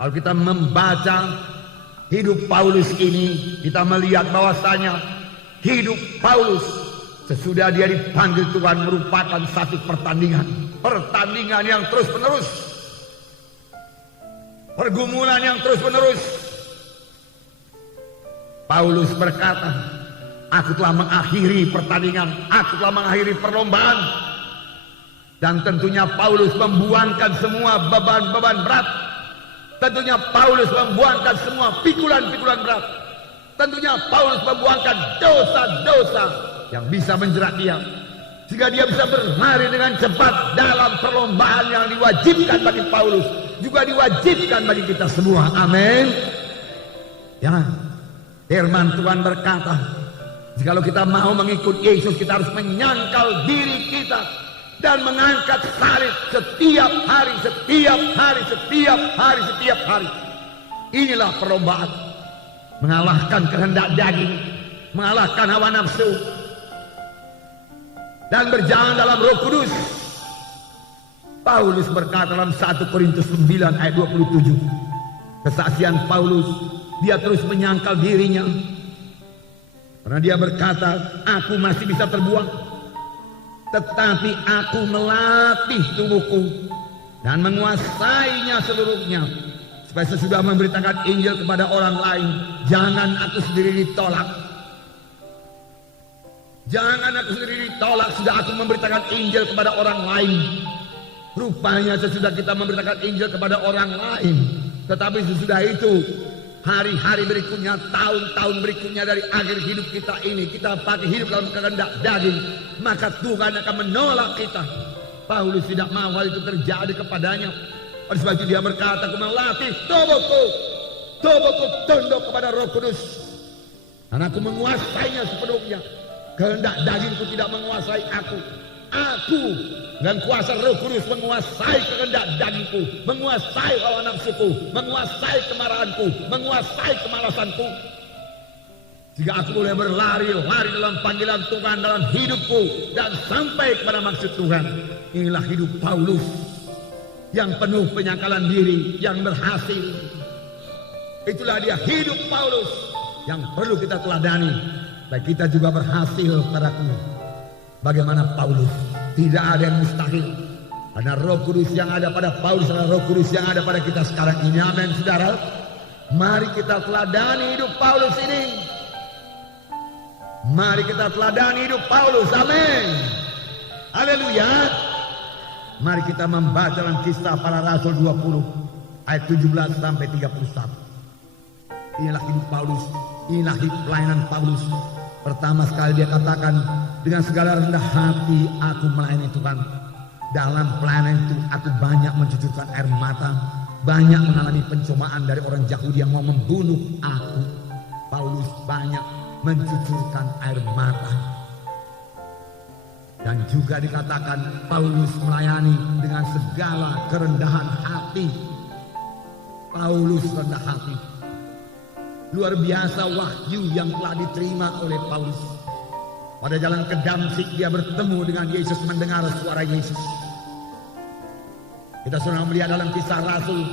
Kalau kita membaca hidup Paulus ini, kita melihat bahwasanya hidup Paulus sesudah dia dipanggil Tuhan merupakan satu pertandingan yang terus menerus, pergumulan yang terus menerus. Paulus berkata, aku telah mengakhiri pertandingan, aku telah mengakhiri perlombaan. Dan tentunya Paulus membuangkan semua beban-beban berat. Tentunya Paulus membuangkan semua pikulan-pikulan berat. Tentunya Paulus membuangkan dosa-dosa yang bisa menjerat dia, sehingga dia bisa berlari dengan cepat dalam perlombaan yang diwajibkan bagi Paulus, juga diwajibkan bagi kita semua. Amin. Ya, firman Tuhan berkata, jikalau kita mau mengikut Yesus, kita harus menyangkal diri kita dan mengangkat salib setiap hari. Inilah perlombaan, mengalahkan kehendak daging, mengalahkan hawa nafsu, dan berjalan dalam Roh Kudus. Paulus berkata dalam 1 Korintus 9 ayat 27, kesaksian Paulus, dia terus menyangkal dirinya, karena dia berkata, aku masih bisa terbuang, tetapi aku melatih tubuhku dan menguasainya seluruhnya, supaya sesudah memberitakan Injil kepada orang lain, jangan aku sendiri ditolak. Jangan aku sendiri ditolak, sudah aku memberitakan Injil kepada orang lain. Rupanya sesudah kita memberitakan Injil kepada orang lain, tetapi sesudah itu, hari-hari berikutnya, tahun-tahun berikutnya dari akhir hidup kita ini, kita pakai hidup dalam kehendak daging, maka Tuhan akan menolak kita. Paulus tidak mau hal itu terjadi kepadanya. Oleh sebab itu dia berkata, aku melatih tubuhku tunduk kepada Roh Kudus, dan aku menguasainya sepenuhnya. Kehendak dagingku tidak menguasai aku. Aku dan kuasa Roh Kudus menguasai kehendak dagingku, menguasai hawa nafsuku, menguasai kemarahanku, menguasai kemalasanku. Jika aku boleh berlari dalam panggilan Tuhan dalam hidupku dan sampai kepada maksud Tuhan. Inilah hidup Paulus yang penuh penyangkalan diri, yang berhasil. Itulah dia hidup Paulus yang perlu kita teladani, supaya kita juga berhasil padaku. Bagaimana Paulus? Tidak ada yang mustahil, karena Roh Kudus yang ada pada Paulus adalah Roh Kudus yang ada pada kita sekarang ini. Amin, saudara. Mari kita teladani hidup Paulus ini. Mari kita teladani hidup Paulus. Amin. Haleluya. Mari kita membaca dalam Kisah Para Rasul 20 ayat 17 sampai 31. Inilah hidup Paulus, inilah hidup pelayanan Paulus. Pertama sekali dia katakan, dengan segala rendah hati aku melayani Tuhan. Dalam pelayanan itu aku banyak mencucurkan air mata, banyak mengalami pencobaan dari orang Yahudi yang mau membunuh aku. Paulus banyak mencucurkan air mata. Dan juga dikatakan Paulus melayani dengan segala kerendahan hati. Paulus rendah hati. Luar biasa wahyu yang telah diterima oleh Paulus. Pada jalan ke Damsyik dia bertemu dengan Yesus, mendengar suara Yesus. Kita sudah melihat dalam Kisah Rasul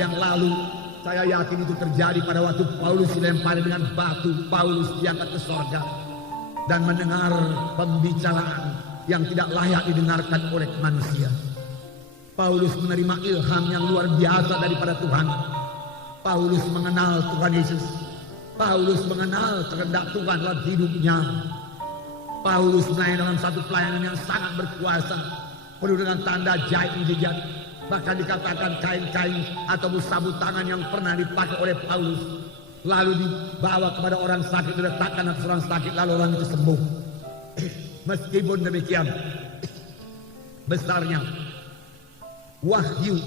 yang lalu. Saya yakin itu terjadi pada waktu Paulus dilempari dengan batu. Paulus diangkat ke sorga dan mendengar pembicaraan yang tidak layak didengarkan oleh manusia. Paulus menerima ilham yang luar biasa daripada Tuhan. Paulus mengenal Tuhan Yesus. Paulus mengenal kehendak Tuhan dalam hidupnya. Paulus melayani dalam satu pelayanan yang sangat berkuasa, penuh dengan tanda ajaib mujizat. Bahkan dikatakan kain-kain atau sabut tangan yang pernah dipakai oleh Paulus lalu dibawa kepada orang sakit, diletakkan atas orang sakit, lalu orang itu sembuh. Meskipun demikian, besarnya wahyu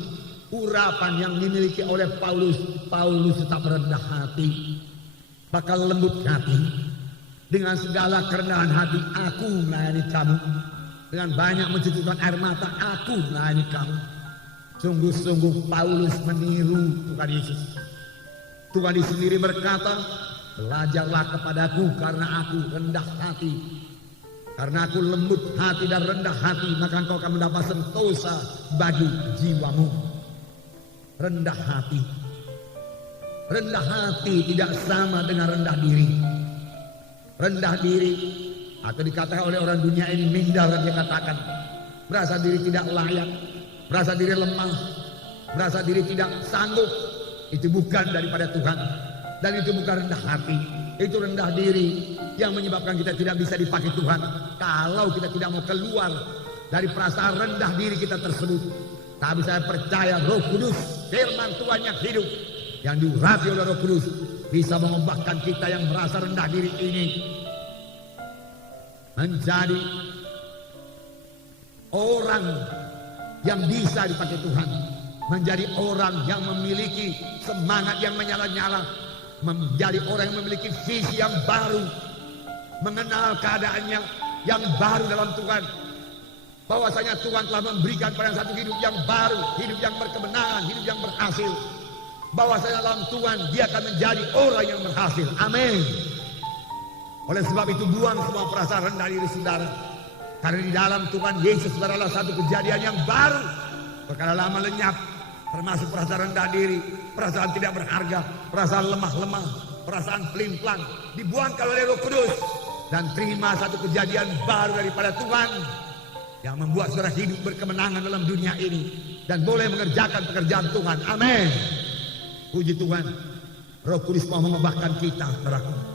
urapan yang dimiliki oleh Paulus, Paulus tetap rendah hati, bakal lembut hati. Dengan segala kerendahan hati aku melayani kamu, dengan banyak mencucurkan air mata aku melayani kamu. Sungguh-sungguh Paulus meniru Tuhan Yesus. Tuhan sendiri berkata, belajarlah kepadaku karena aku rendah hati. Karena aku lembut hati dan rendah hati, maka engkau akan mendapat sentosa bagi jiwamu. Rendah hati. Rendah hati tidak sama dengan rendah diri. Rendah diri atau dikatakan oleh orang dunia ini minder, dia katakan merasa diri tidak layak, merasa diri lemah, merasa diri tidak sanggup. Itu bukan daripada Tuhan, dan itu bukan rendah hati. Itu rendah diri yang menyebabkan kita tidak bisa dipakai Tuhan. Kalau kita tidak mau keluar dari perasaan rendah diri kita tersebut. Tapi saya percaya Roh Kudus, firman Tuhan yang hidup, yang diurapi oleh Roh Kudus, bisa mengubahkan kita yang merasa rendah diri ini menjadi orang yang bisa dipakai Tuhan, menjadi orang yang memiliki semangat yang menyala-nyala, menjadi orang yang memiliki visi yang baru, mengenal keadaannya yang baru dalam Tuhan, bahwasanya Tuhan telah memberikan pada satu hidup yang baru, hidup yang berkemenangan, hidup yang berhasil, bahwasanya dalam Tuhan dia akan menjadi orang yang berhasil. Amin. Oleh sebab itu buang semua perasaan rendah diri saudara, karena di dalam Tuhan Yesus adalah satu kejadian yang baru. Perkara lama lenyap, termasuk perasaan rendah diri, perasaan tidak berharga, perasaan lemah-lemah, perasaan pelimplang, dibuangkan oleh Roh Kudus dan terima satu kejadian baru daripada Tuhan yang membuat saudara hidup berkemenangan dalam dunia ini dan boleh mengerjakan pekerjaan Tuhan. Amin. Puji Tuhan. Roh Kudus mau mengubahkan kita, saudaraku.